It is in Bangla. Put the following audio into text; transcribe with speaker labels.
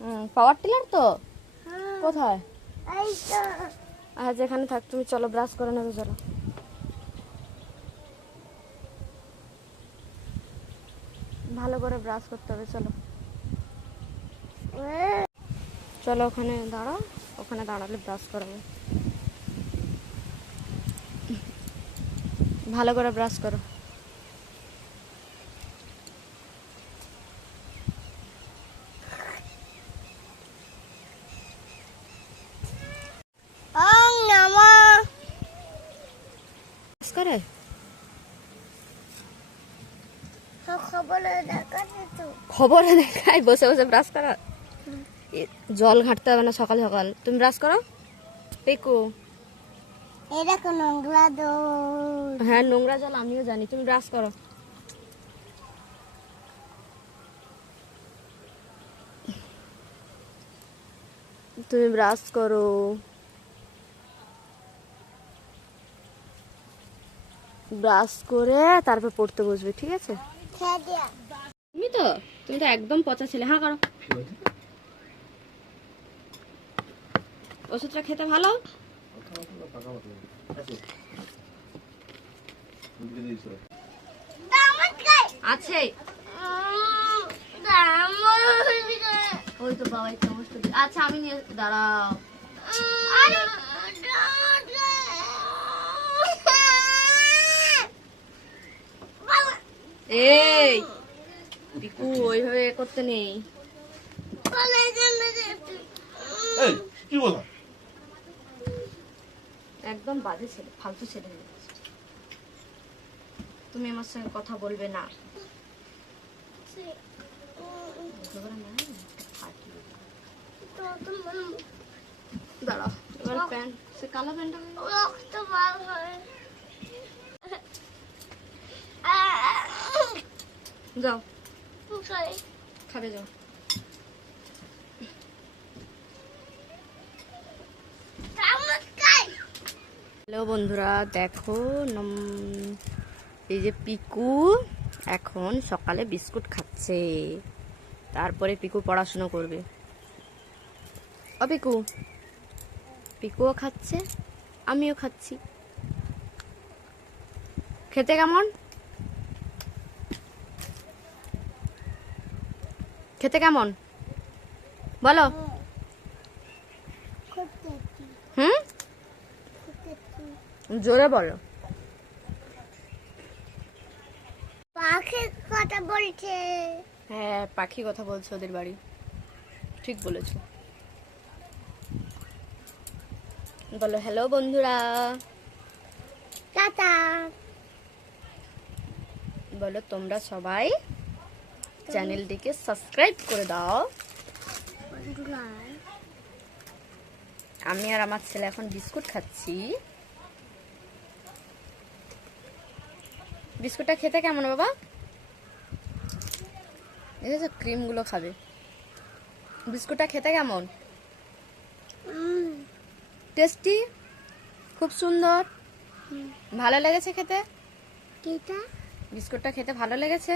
Speaker 1: হুম পাওয়ার টিলার তো?
Speaker 2: হ্যাঁ।
Speaker 1: কোথায়? আর যেখানে থাক তুমি চলো ব্রাশ করে নেবে চলো। ভালো করে ব্রাশ করতে হবে চলো। চলো ওখানে দাঁড়াও ওখানে দাঁড়ালে ব্রাশ করাবে। ভালো করে ব্রাশ করো
Speaker 2: ওং নমঃ
Speaker 1: করে
Speaker 2: খবরে
Speaker 1: দেখায় বসে বসে ব্রাশ করা জল ঘাটতে হবে না সকাল সকাল। তুমি ব্রাশ করো? পেকু।
Speaker 2: এটা কোন নোংরা
Speaker 1: হ্যাঁ নোংরা জল আমিও জানি। তুমি ব্রাশ করো। তুমি ব্রাশ করো। ব্রাশ করে তারপর পড়তে বসবে ঠিক আছে? তুমি তো? তুমি তো একদম পচা ছেলে। হ্যাঁ করো। ওষুধটা খেতে ভালো? আছে। ওই তো দিয়ে- আচ্ছা আমি নিয়ে দাঁড়াও
Speaker 2: আরে দামত বাবা
Speaker 1: এই পিকু ওইভাবে এ করতে নেই।
Speaker 3: কি বলা?
Speaker 1: একদম বাজে ছেলে ফালতু ছেলে তুমি আমার সঙ্গে কথা বলবে না। দাঁড়াও এবার প্যান্ট সে কালো প্যান্টটা
Speaker 2: রক্ত বার হয়।
Speaker 1: যাও। খাবে যাও। হ্যালো বন্ধুরা দেখো নম- এই যে পিকু এখন সকালে বিস্কুট খাচ্ছে। তারপরে পিকু পড়াশুনো করবে। ও পিকু পিকুও খাচ্ছে আমিও খাচ্ছি। খেতে কেমন? খেতে কেমন? বলো। হুম? জোরে বলো।
Speaker 2: পাখির কথা বলছে।
Speaker 1: হ্যাঁ পাখি কথা বলছো ওদের বাড়ি। ঠিক বলেছ। বলো হ্যালো বন্ধুরা।
Speaker 2: টাটা।
Speaker 1: বলো তোমরা সবাই চ্যানেলটিকে সাবস্ক্রাইব করে দাও। আমি আর আমার ছেলে এখন বিস্কুট খাচ্ছি। বিস্কুটটা খেতে কেমন বাবা? দেখেছ ক্রিমগুলো খাবে। বিস্কুটটা খেতে কেমন? টেস্টি? খুব সুন্দর। ভালো লেগেছে খেতে? বিস্কুটটা খেতে ভালো লেগেছে?